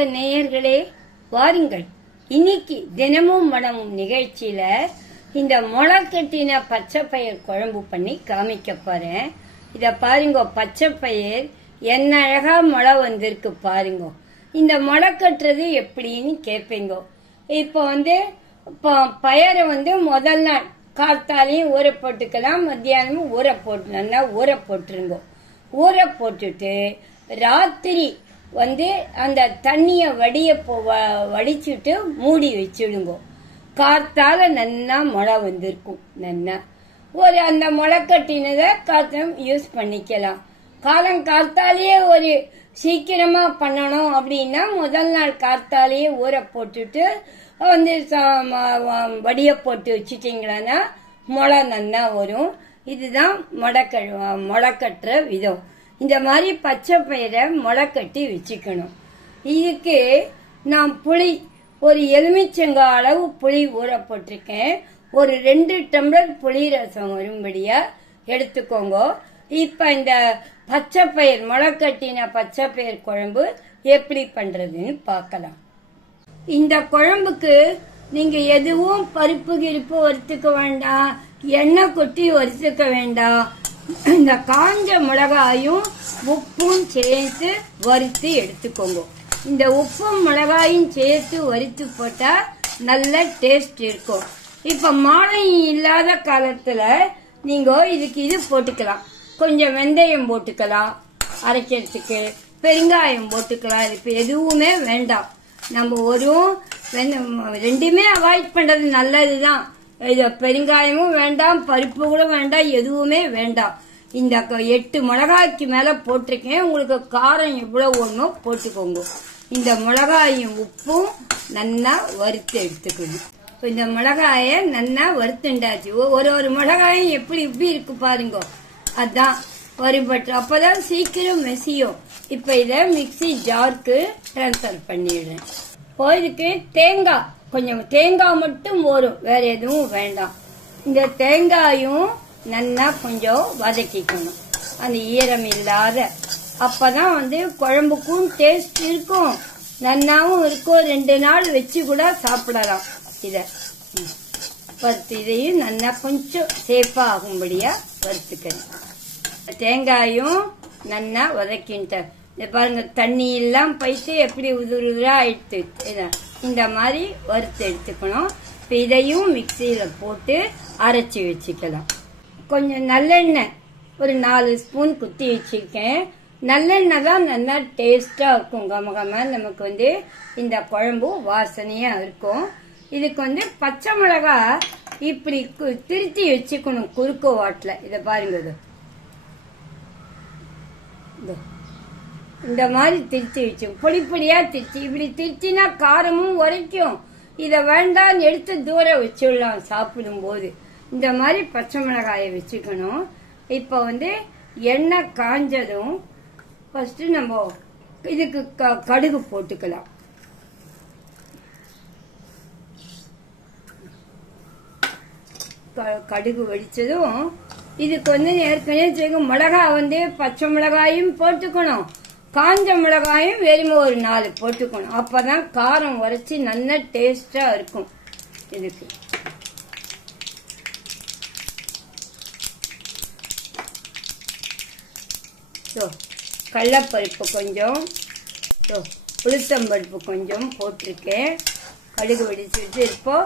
அன்பார்ந்த நேயர்களே, வாருங்கள். இன்னைக்கு தினமும் மனமும் நிகழ்ச்சியில இந்த முளைக்கட்டின பச்சை பயிர் குழம்பு பண்ணி காமிக்க போறேன். இத பாருங்க, பச்சை பயிர் என்ன அழகா முளை வந்திருக்கு பாருங்க. இந்த முளை கட்டுறது எப்படின்னு கேட்பீங்க. இப்போ பயிரை முதல் நாள் காத்தாலையும் ஊற போட்டுக்கலாம், மத்தியானமும் நல்லா ஊற போட்டுருங்க. ஊற போட்டுட்டு ராத்திரி அந்த தண்ணிய வடிச்சுட்டு மூடி வச்சிடுங்க. காத்தால நல்லா முளை வந்திருக்கும். நல்லா அந்த முளை கட்டினதை காத்தம் யூஸ் பண்ணிக்கலாம். காத்தாலேயே சீக்கிரமா பண்ணணும் அப்படின்னா முதல் நாள் காத்தாலேயே ஊற போட்டுட்டு வடிய போட்டு வச்சுட்டீங்களா முளை நல்லா வரும். இதுதான் முளை கட்டுற விதம். இந்த மாதிரி பச்சை பயிரை முளை கட்டி வச்சுக்கணும். இதுக்கு நான் புளி ஒரு எலுமிச்சங்க அளவு புளி ஊற போட்டிருக்கேன். ஒரு 2 டம்ளர் புளி ரசம் வரும்படியா எடுத்துக்கோங்க. இப்ப இந்த பச்சை பயிர் முளை கட்டின பச்சை பயிர் குழம்பு எப்படி பண்றதுன்னு பார்க்கலாம். இந்த குழம்புக்கு நீங்க எதுவும் பருப்பு கிருப்பு வறுத்துக்க வேண்டாம், எண்ணெய் கொட்டி வறுத்துக்க வேண்டாம். இந்த காஞ்ச மிளகாயும் உப்பும் சேர்த்து வறுத்து எடுத்துக்கோங்க. இந்த உப்பும் மிளகாயும் சேர்த்து வறுத்து போட்டா நல்ல டேஸ்ட் இருக்கும். இப்ப மாலை இல்லாத காலத்துல நீங்க இதுக்கு இது போட்டுக்கலாம். கொஞ்சம் வெந்தயம் போட்டுக்கலாம், அரைக்கிறதுக்கு பெருங்காயம் போட்டுக்கலாம். இப்ப எதுவுமே வேண்டாம். நம்ம ரெண்டுமே அவாய்ட் பண்றது நல்லதுதான். இது பெருங்காயமும் வேண்டாம், பருப்பு கூட வேண்டாம், எதுவுமே வேண்டாம். இந்த 8 மிளகாய்க்கு மேல போட்டிருக்கேன். உங்களுக்கு காரம் எவ்வளவு வேணுமோ போட்டுக்கோங்க. இந்த மிளகாயும் உப்பும் நல்லா வறுத்து எடுத்துக்கணும். இந்த மிளகாய நல்லா வறுத்துண்டாச்சு. ஒரு மிளகாயும் எப்படி இருக்கு பாருங்க. அதான் வறுபட்டு, அப்பதான் சீக்கிரம் மெசியும். இப்ப இத மிக்சி ஜாருக்கு டிரான்ஸ்பர் பண்ணிடுறேன். இதுக்கு கொஞ்சம் தேங்காய் மட்டும் வரும், வேற எதுவும் வேண்டாம். இந்த தேங்காயும் நல்லா கொஞ்சம் வதக்கிக்கணும், அந்த ஈரம் இல்லாத. அப்பதான் குழம்புக்கும் டேஸ்ட் இருக்கும், நன்னாவும் இருக்கும். 2 நாள் வச்சு கூட சாப்பிடலாம். இதையும் நல்லா கொஞ்சம் சேஃபா ஆகும்படியா வறுத்துக்கணும். தேங்காயும் நல்லா வதக்கிட்டேன். பாருங்க, தண்ணி எல்லாம் போயிட்டு எப்படி உதுரா ஆயிடுத்து. இந்த மாதிரி வறுத்து எடுத்துக்கணும். இதையும் மிக்சியில போட்டு அரைச்சி வச்சுக்கலாம். கொஞ்சம் நல்லெண்ணெய் ஒரு 4 ஸ்பூன் குத்தி வச்சிருக்கேன். நல்லெண்ணெய் தான் நல்லா டேஸ்டா இருக்கும். கமகம நமக்கு இந்த குழம்பு வாசனையா இருக்கும். இதுக்கு பச்சை மிளகா இப்படி திருத்தி வச்சுக்கணும் குறுக்கு வாட்டில். இத பாருங்க, இந்த மாதிரி திருச்சி வச்சு பொடிப்பொடியா திருச்சி. இப்படி திருச்சினா காரமும் உரைக்கும். இத வேண்டாம் எடுத்து தூரம் வச்சுடலாம் சாப்பிடும் போது. இந்த மாதிரி பச்சை மிளகாய வச்சுக்கணும். இப்ப எண்ணெய் காஞ்சதும் ஃபர்ஸ்ட் நம்ம இதுக்கு கடுகு போட்டுக்கலாம். கடுகு வெடிச்சதும் இதுக்கு ஏற்கனவே மிளகா பச்சை மிளகாயும் போட்டுக்கணும், காஞ்ச மிளகாயும் வெறும் ஒரு 4 போட்டுக்கணும். அப்பதான் காரம் உரைச்சி நல்ல டேஸ்டா இருக்கும். இதுக்கு கடலைப்பருப்பு கொஞ்சம், உளுத்தம்பருப்பு கொஞ்சம் போட்டிருக்கேன். கடுகு வெடிச்சுட்டு இப்போ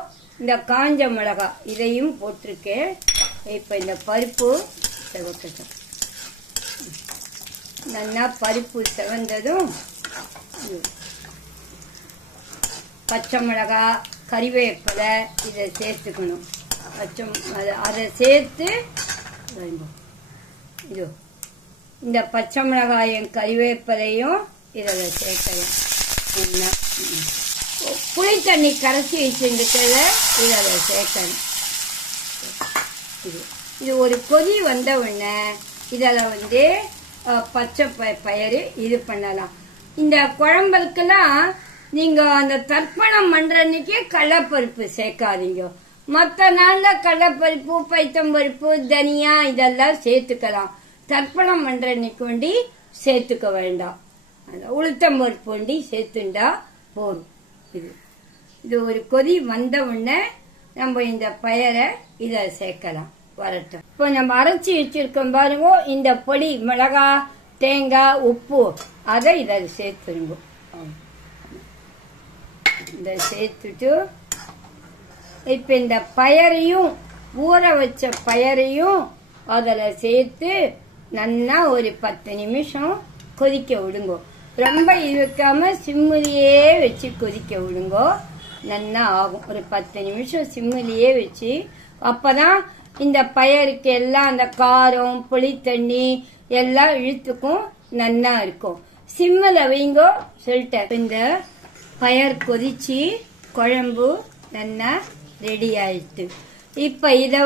இந்த காஞ்ச மிளகா இதையும் போட்டிருக்கேன். இப்ப இந்த பருப்பு செவக்கட்டும். நல்லா பருப்பு செவந்ததும் பச்சை மிளகா, கறிவேப்பிலை இதை சேர்த்துக்கணும். அதை சேர்த்து இந்த பச்சை மிளகாயும் கறிவேப்பிலையும் இதில் சேர்க்கலாம். புளி தண்ணி கரைச்சி வச்சிருக்கிறத இதில் சேர்க்கணும். இது ஒரு கொதி வந்த உடனே இதில் பச்சை பயிறு இது பண்ணலாம். இந்த குழம்புக்கெல்லாம் நீங்க அந்த தர்ப்பணம் பண்ற அன்னைக்கு கடலைப்பருப்பு சேர்க்காதீங்க. மற்ற நாள்ல கடலைப்பருப்பு, பைத்தம்பருப்பு, தனியா இதெல்லாம் சேர்த்துக்கலாம். தர்ப்பணம் பண்ற அன்னைக்கு வேண்டி சேர்த்துக்க வேண்டாம். உளுத்தம்பருப்பு ஒண்டி சேர்த்துண்டா போதும். இது ஒரு கொதி வந்த உடனே நம்ம இந்த பயரை இத சேர்க்கலாம். வரட்டும். இப்போ நம்ம அரைச்சி வச்சிருக்கோம் பாருங்க, இந்த பொடி மிளகா, தேங்காய், உப்பு, அதை இத சேர்த்துருங்க. இத சேர்த்துட்டு இப்ப இந்த பயரையும் ஊற வச்ச பயரையும் அதுல சேர்த்து நல்லா ஒரு 10 நிமிஷம் கொதிக்க விடுங்க. ரொம்ப இழுக்காம சிம்மிலேயே வச்சு கொதிக்க விடுங்க. நல்லா ஆகும். ஒரு 10 நிமிஷம் சிம்மிலேயே வச்சு, அப்பதான் இந்த பயருக்கு எல்லாம் அந்த காரம், புளி தண்ணி எல்லாம் இழுத்துக்கும், நல்லா இருக்கும். சிம்மில வைங்கோ சொல்லிட்டேன். இந்த பயர் கொதிச்சு குழம்பு நல்லா ரெடி ஆயிடுச்சு. இப்ப இத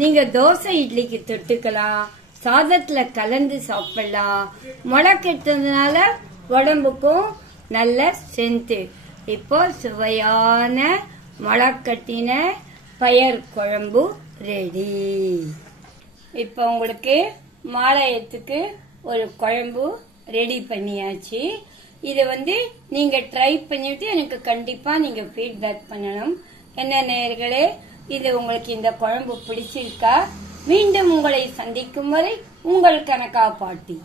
நீங்க தோசை இட்லிக்கு தொட்டுக்கலாம், சாதத்துல கலந்து சாப்பிடலாம். முளைக்கட்டுறதுனால உடம்புக்கும் நல்ல ஸ்ட்ரென்த். இப்போ சுவையான முளைக்கட்டின பயர் குழம்பு ரெடி. இப்ப உங்களுக்கு மாலையத்துக்கு ஒரு குழம்பு ரெடி பண்ணியாச்சு. இத நீங்க ட்ரை பண்ணிட்டு எனக்கு கண்டிப்பா நீங்க ஃபீட்பேக் பண்ணணும். என்ன நேயர்களே, இது உங்களுக்கு இந்த குழம்பு பிடிச்சிருக்கா? மீண்டும் உங்களை சந்திக்கும் வரை உங்கள் கனகா பாட்டி.